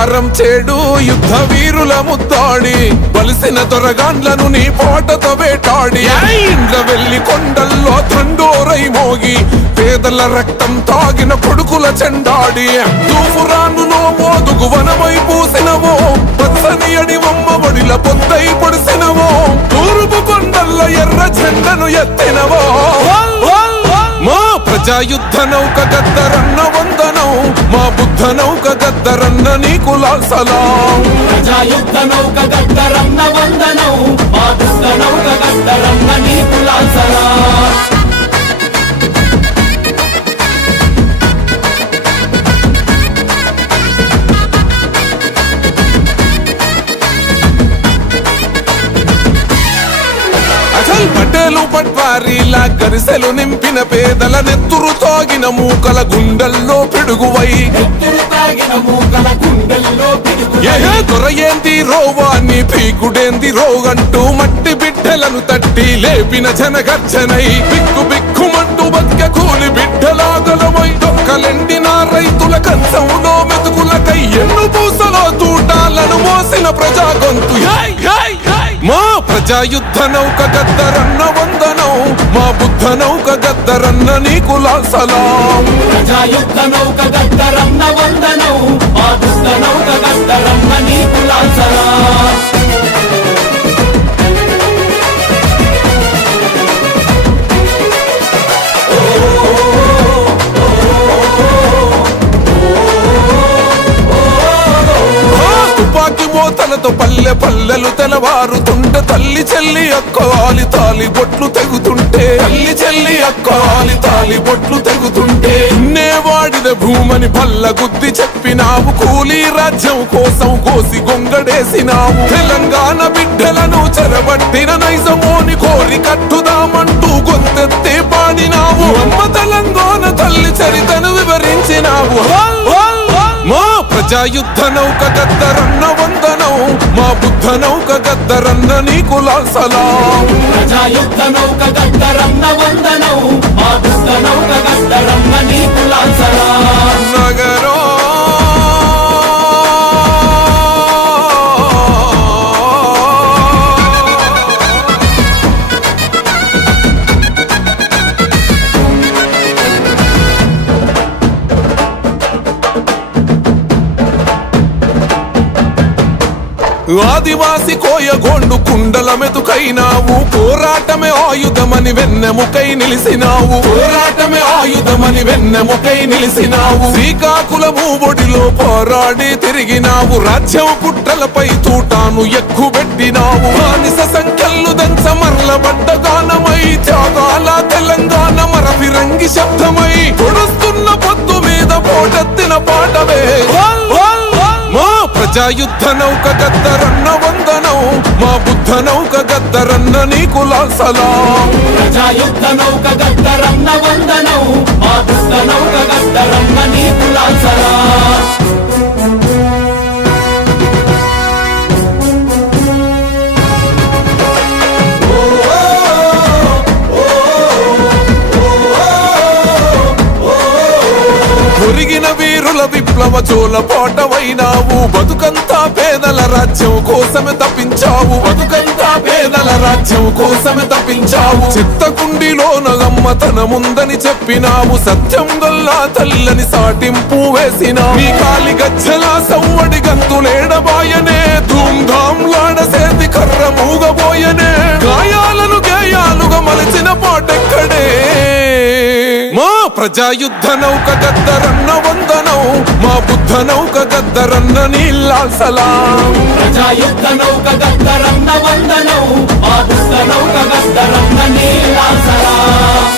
కారం చేడు యుద్ధ వీరుల ముద్దాడి బలిసిన దొరగాండ్లను నీ పోటతో వేటాడి ఇండ్ల వెళ్లి కొండల్లో తండోరై మోగి పేదల రక్తం తాగిన కొడుకుల చెండాడి తూపురానులో మోదుగు వనమై పూసినవో పచ్చని అడివమ్మ ఒడిల పొద్దై పొడిసినవో తూర్పు కొండల్ల ఎర్ర జెండను ఎత్తినవో మా ప్రజాయుద్ధ నౌక గద్దరన్న వందనం మా బుద్ధ నౌక గద్దరన్న నీకు లాల్ సలాం ప్రజాయుద్ధ నౌక గద్దరన్న వందనం మా బుద్ధ నౌక గద్దరన్న నీకు లాల్ సలాం పటేలు పట్వారీలా గరిసెలు నింపిన పేదల నెత్తురు తాగిన మూకల గుండెల్లో పిడుగువై దొరయేంది రోవాన్ని పీకుడేంది రోగంటూ మట్టి బిడ్డలను తట్టి లేపిన జనగర్జనై బిక్కు బిక్కుమంటూ బతిక కూలి బిడ్డలాగలమై దొక్కలెండిన రైతుల కంచంలో మెతుకులకై ఎన్ను పూసలో తూటాలను మోసిన ప్రజా గొంతు మా ప్రజాయుద్ధ నౌక గద్దరన్న వందనం మా బుద్ధ నౌక గద్దరన్న నీకు లాల్ సలాం ప్రజాయుద్ధ నౌక గద్దరన్న వందనం మా బుద్ధ నౌక గద్దరన్న నీకు లాల్ సలాం తుపాకి మోతలతో పల్లె పల్లెలు తెలవారుతుంటే తల్లి చెల్లి అక్కాలి తాలి బొట్లు తెగుతుంటే తల్లి చెల్లి అక్కాలి తాలి బొట్లు తెగుతుంటే వాడిన భూమని పల్ల గుద్ది చెప్పినావు కూలీ రాజ్యం కోసం కోసి గొంగడేసినావు తెలంగాణ బిడ్డలను చెరబట్టిన నైజమోని కోరి కట్టుదామంటూ గొంతెత్తి పాడినావు అమ్మ తెలంగాణ తల్లి చరితను వివరించినావు మా ప్రజాయుద్ధ నౌక గద్దరన్న వందనం మా బుద్ధ నౌక గద్దరన్న నీకు లాల్ సలాం ప్రజాయుద్ధ నౌక గద్దరన్న వందనం మా బుద్ధ నౌక గద్దరన్న నీకు లాల్ సలాం నగరో ఆదివాసి కోయగోండు కుండల మెతుకైనావు పోరాటమే ఆయుధమని వెన్నెముకై నిలిసినావు పోరాటమే ఆయుధమని వెన్నెముకై నిలిసినావు శ్రీకాకుళము ఒడిలో పోరాడి తిరిగినావు రాజ్యం పుట్టలపై తూటాను ఎక్కుబెట్టినావు బానిస సంఖ్యలు దంచ మరలబడ్డ గానమై త్యాగాల తెలంగాణ మరఫిరంగి శబ్దమై పొడుస్తున్న పొద్దు మీద పోటెత్తిన పాటవే మా ప్రజాయుద్ధ నౌక గద్దరన్న వందనం మా బుద్ధ నౌక గద్దరన్న నీకు లాల్ సలాం ప్రజాయుద్ధ నౌక గద్దరన్న వందనం మా బుద్ధ నౌక గద్దరన్న నీకు లాల్ సలాం ఒరిగిన వీరుల విప్లవ చోల పోటవైనావు బతుకంతా పేదల రాజ్యం కోసమే తప్పించావు బతుకంతా పేదల రాజ్యం కోసమే తప్పించావు చిత్తకుండిలోన గమ్మతనముందని చెప్పినావు సత్యం గల్లా తల్లని సాటింపు వేసినావు నీ కాలి గజ్జల సవ్వడి గంతులేడబాయనే ధూమ్ధాంలాడసేతి కర్ర మూగబోయనే గాయాలను గేయాలుగా మలిచిన పాటెక్కడే మా ప్రజాయుద్ధ నౌక గద్దరన్న వందనం మా బుద్ధ నౌక గద్దరన్న నీ లాల్ సలాం ప్రజాయుద్ధ నౌక గద్దరన్న వందనం మా బుద్ధ నౌక గద్దరన్న నీ లాల్ సలాం